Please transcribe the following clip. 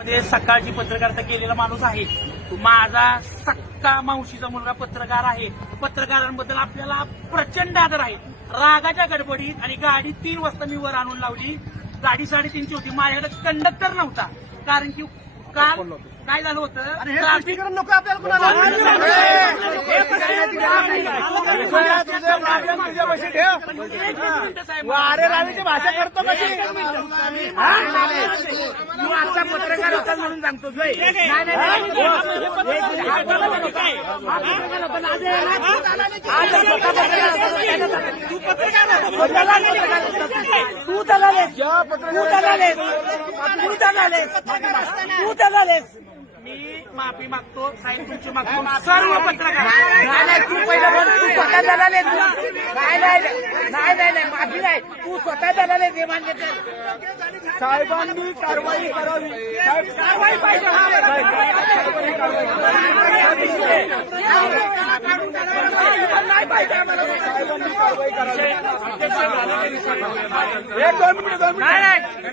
मध्ये सकाळची पत्रकारिता केलेला माणूस आहे. माझा सक्का मावशीचा मुलगा पत्रकार आहे. पत्रकारांबद्दल आपल्याला प्रचंड आदर आहे. रागाच्या गडबडीत आणि गाडी 3 वाजता मी वर आणून लावली. गाडी 3:30ची होती. माझ्याकडे कंडक्टर नव्हता, कारण की काल काय झालं होतं. ट्रॅफिक लोक आपल्याला अरे रावीची भाषा करतो कशी तू आता पत्रकार होता म्हणून सांगतो. मी माफी मागतो साहेब, तुमची मागतो सर्व पत्रकार. तू पहिलं बोल, तू स्वतः झाला नाही माफी नाही, तू स्वतः झाला हे मान्य कर. साहेबांनी कारवाई करावी. कारवाई पाहिजे. नाही पाहिजे आम्हाला. साहेबांनी कारवाई करावी. 1-2 मिनिटं.